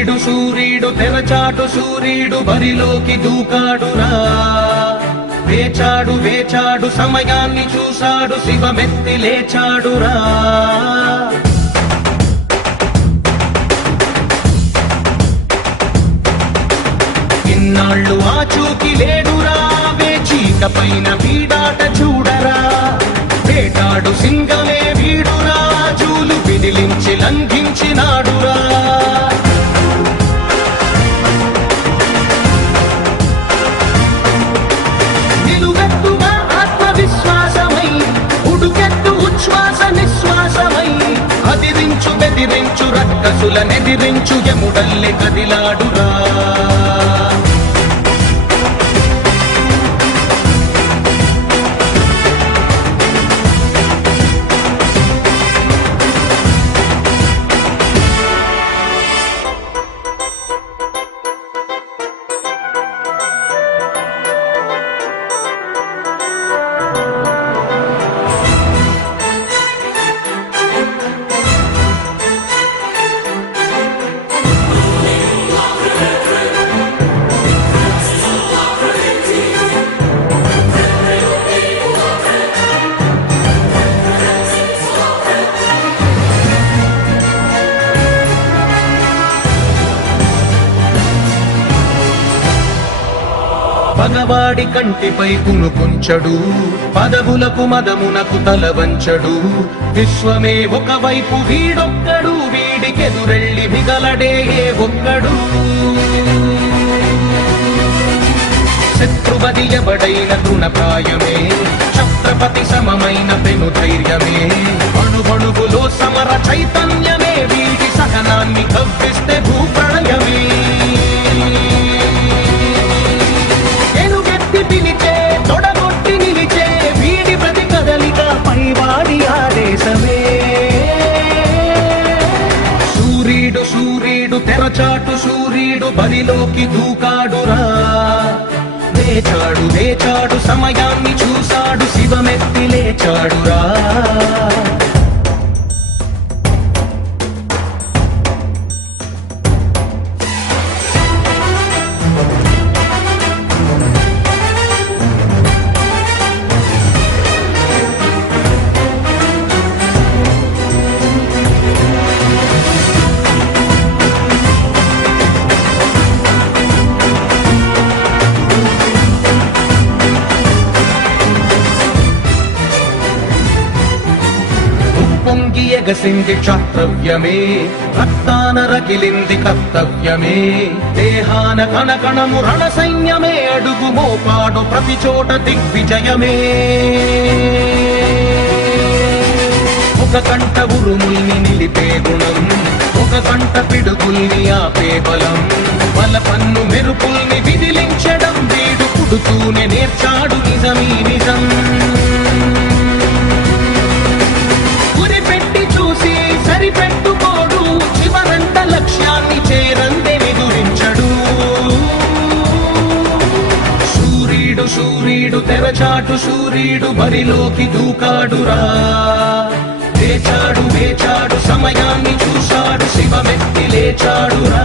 సూర్యుడు తెరచాటు సూర్యుడు బరిలోకి దూకాడురా. వేచాడు వేచాడు సమయాన్ని చూశాడు శివమెత్తి లేచాడురా. ఇన్నాళ్ళు ఆచూకి లేడురా, వేచీక పైన వీడాట చూడరా. వేటాడు సింగమే వీడురా, జూలు విదిలించి లంఘించినాడురా. నిలువెత్తుగా ఆత్మవిశ్వాసమై, ఉడుకెత్తు ఉచ్ఛ్వాస నిశ్వాసమై, అదిరించు బెదిరించు రక్కసుల నెదిరించు యముడల్లె కదిలాడురా. పగవాడి కంటిపై కునుకుంచడు, పదవులకు మదమునకు తల వంచడు. విశ్వమే ఒకవైపు వీడొక్కడు, వీడికెదురెళ్ళి మిగలడే ఏ ఒక్కడు. శత్రువది ఎవడైన తృణప్రాయమే, ఛత్రపతి సమమైన పెను ధైర్యమే. అణువణువులో సమర చైతన్యమే, వీడి సహనాన్ని కవ్విస్తే భూప్రళయమే. పిలిచే తొడగొట్టి నిలిచే వీడి ప్రతి కదలిక పైవాడి ఆదేశమే. సూర్యుడు తెరచాటు సూర్యుడు బరిలోకి దూకాడురా. వేచాడు వేచాడు సమయాన్ని చూశాడు శివమెత్తి లేచాడురా. పొంగి ఎగసింది క్షాత్రవ్యమే, రక్తాన రగిలింది కర్తవ్యమే. దేహాన కణకణము రణ సైన్యమే, అడుగు మోపాడు ప్రతి చోట దిగ్విజయమే. ఒక కంట ఉరుముల్ని నిలిపే గుణం, ఒక కంట పిడుగుల్ని ఆపే బలం. బలపన్ను మెరుపుల్ని విదిలించడం వీడు పుడుతూనే నేర్చాడు నిజమీ నిజం. సరిపెట్టుకోడు చివరంట లక్ష్యాన్ని చేరందే విదురించడు. సూర్యుడు తెరచాటు సూర్యుడు బరిలోకి దూకాడురా. వేచాడు వేచాడు సమయాన్ని చూశాడు శివమెత్తి లేచాడురా.